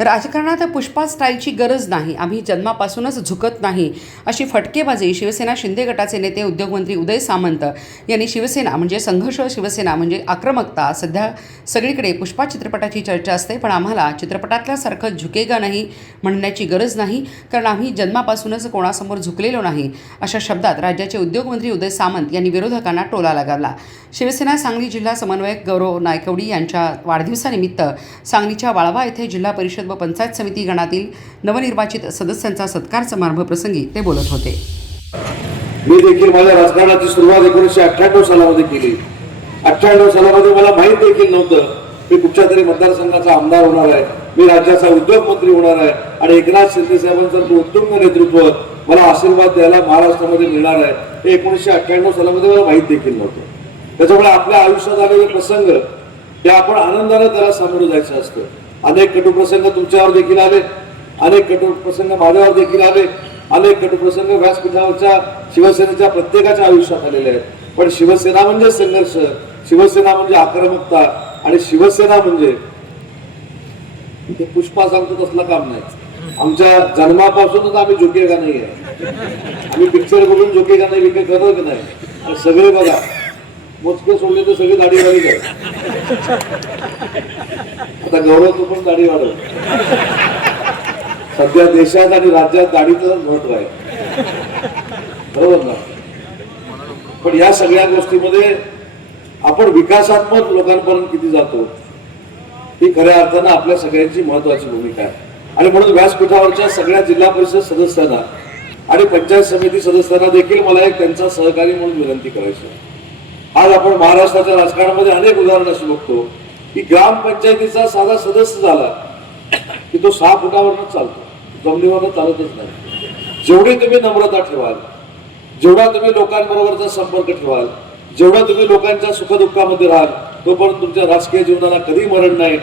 राजकारणात पुष्पा स्टाईलची गरज नाही, आम्ही जन्मापासूनच झुकत नाही, अशी फटकेबाजी शिवसेना शिंदे गटाचे नेते उद्योगमंत्री उदय सामंत यांनी शिवसेना म्हणजे संघर्ष, शिवसेना म्हणजे आक्रमकता, सध्या सगळीकडे पुष्पा चित्रपटाची चर्चा असते, पण आम्हाला चित्रपटातल्यासारखं झुकेगा नाही म्हणण्याची गरज नाही, कारण आम्ही जन्मापासूनच कोणासमोर झुकलेलो नाही, अशा शब्दात राज्याचे उद्योगमंत्री उदय सामंत यांनी विरोधकांना टोला लगावला। शिवसेना सांगली जिल्हा समन्वयक गौरव नायकवडी यांच्या वाढदिवसानिमित्त सांगलीच्या वाळवा येथे जिल्हा परिषद व पंचायत समिती गणातील नवनिर्वाचित सदस्यांचा सत्कार समारंभ प्रसंगी ते बोलत होते। मी देखील माझ्या राजकारणाची सुरुवात 1998 सालामध्ये केली। 98 सालामध्ये मला माहित देखील नव्हतं की कुठच्या तरी मतदारसंघाचा आमदार होणार आहे, मी राज्याचा उद्योग मंत्री होणार आहे आणि एकनाथ शिंदे साहेबांचं उत्तुंग नेतृत्व मला आशीर्वाद द्यायला महाराष्ट्रामध्ये मिळणार आहे, हे 1998 सालामध्ये मला माहित देखील नव्हतं। त्याच्यामुळे आपल्या आयुष्यात आलेले प्रसंग ते आपण आनंदाने त्याला सामोरं जायचं असतं। अनेक कटू प्रसंग तुमच्यावर देखील आले, अनेक कटू प्रसंग माझ्यावर देखील आले, अनेक कटू प्रसंग व्यासपीठावरच्या शिवसेनेच्या प्रत्येकाच्या आयुष्यात आलेले आहेत, पण शिवसेना म्हणजे संघर्ष, शिवसेना म्हणजे आक्रमकता आणि शिवसेना म्हणजे पुष्पा सांगतो तसलं काम नाही। आमच्या जन्मापासूनच आम्ही झुकेगा नाही आहे, आम्ही पिक्चर बघून झुकेगा नाही विके करत नाही। सगळे बघा मोजके सोडले तर सगळी दाढी वाढली आहे। आता गौरव तू पण दाढी वाढव, सध्या देशात आणि राज्यात दाढीचं महत्व आहे, बरोबर ना? पण या सगळ्या गोष्टीमध्ये आपण विकासात्मक लोकांपर्यंत किती जातो ही खऱ्या अर्थानं आपल्या सगळ्यांची महत्वाची भूमिका आहे। आणि म्हणून व्यासपीठावरच्या सगळ्या जिल्हा परिषद सदस्यांना आणि पंचायत समिती सदस्यांना देखील मला एक त्यांचा सहकारी म्हणून विनंती करायची आहे। आज आपण महाराष्ट्राच्या राजकारणामध्ये अनेक उदाहरण अशी बघतो की ग्रामपंचायतीचा साधा सदस्य झाला की तो 6 फुटावरच चालतो, जमिनीवरच चालतच नाही। जेवढी तुम्ही नम्रता ठेवाल, जेवढा तुम्ही लोकांबरोबरचा संपर्क ठेवाल, जेवढा तुम्ही लोकांच्या सुखदुःखामध्ये राहाल, तोपर्यंत तुमच्या राजकीय जीवनाला कधी मरण नाही।